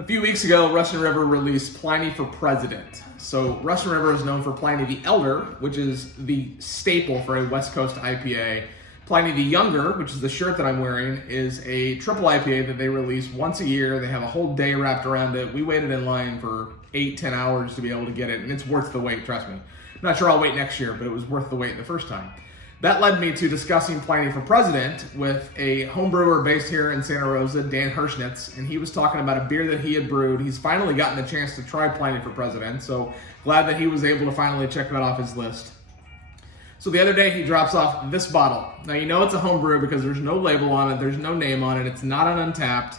A few weeks ago, Russian River released Pliny for President. So Russian River is known for Pliny the Elder, which is the staple for a West Coast IPA. Pliny the Younger, which is the shirt that I'm wearing, is a triple IPA that they release once a year. They have a whole day wrapped around it. We waited in line for 8-10 hours to be able to get it, and it's worth the wait, trust me. I'm not sure I'll wait next year, but it was worth the wait the first time. That led me to discussing Pliny for President with a home brewer based here in Santa Rosa, Dan Hirschbrau, and he was talking about a beer that he had brewed. He's finally gotten the chance to try Pliny for President, so glad that he was able to finally check that off his list. So the other day he drops off this bottle. Now you know it's a home brew because there's no label on it, there's no name on it, it's not an Untapped,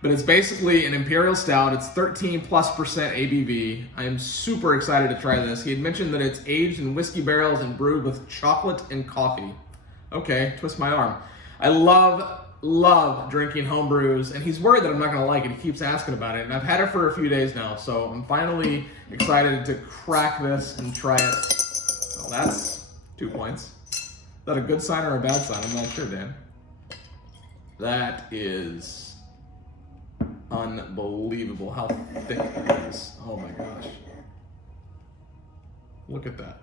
but it's basically an Imperial Stout. It's 13+% ABV. I am super excited to try this. He had mentioned that it's aged in whiskey barrels and brewed with chocolate and coffee. Okay, twist my arm. I love drinking home brews, and he's worried that I'm not gonna like it. He keeps asking about it, and I've had it for a few days now, so I'm finally excited to crack this and try it. Well, that's 2 points. Is that a good sign or a bad sign? I'm not sure, Dan. That is unbelievable how thick it is. Oh my gosh. Look at that.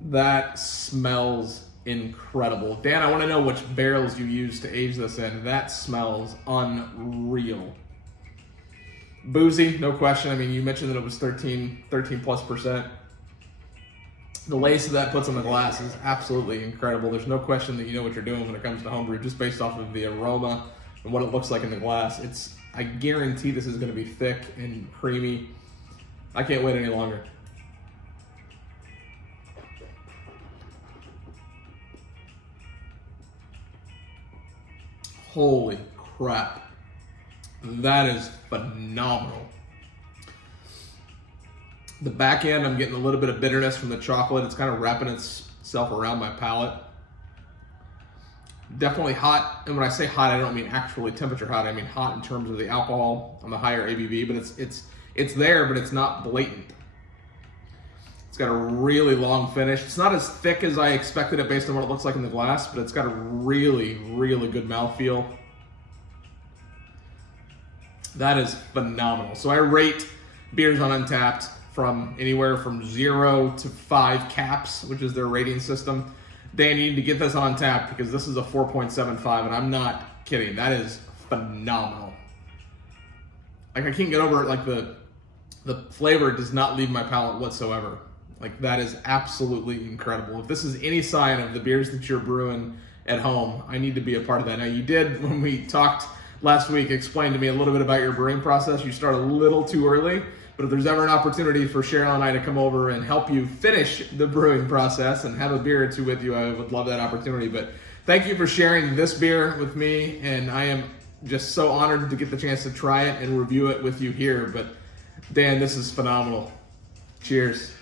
That smells incredible. Dan, I want to know which barrels you use to age this in. That smells unreal. Boozy, no question. I mean, you mentioned that it was 13+%. The lace that puts on the glass is absolutely incredible. There's no question that you know what you're doing when it comes to homebrew, just based off of the aroma and what it looks like in the glass. I guarantee this is going to be thick and creamy. I can't wait any longer. Holy crap. That is phenomenal. The back end, I'm getting a little bit of bitterness from the chocolate. It's kind of wrapping itself around my palate. Definitely hot, and when I say hot, I don't mean actually temperature hot. I mean hot in terms of the alcohol on the higher ABV, but it's there, but it's not blatant. It's got a really long finish. It's not as thick as I expected it based on what it looks like in the glass, but it's got a really good mouthfeel. That is phenomenal. So I rate beers on Untapped from anywhere from 0 to 5 caps, which is their rating system. Dan, you need to get this on tap because this is a 4.75, and I'm not kidding. That is phenomenal. Like, I can't get over it. Like, the flavor does not leave my palate whatsoever. Like, that is absolutely incredible. If this is any sign of the beers that you're brewing at home, I need to be a part of that. Now, you did, when we talked last week, explain to me a little bit about your brewing process. You start a little too early. But if there's ever an opportunity for Cheryl and I to come over and help you finish the brewing process and have a beer or two with you, I would love that opportunity. But thank you for sharing this beer with me, and I am just so honored to get the chance to try it and review it with you here. But Dan, this is phenomenal. Cheers.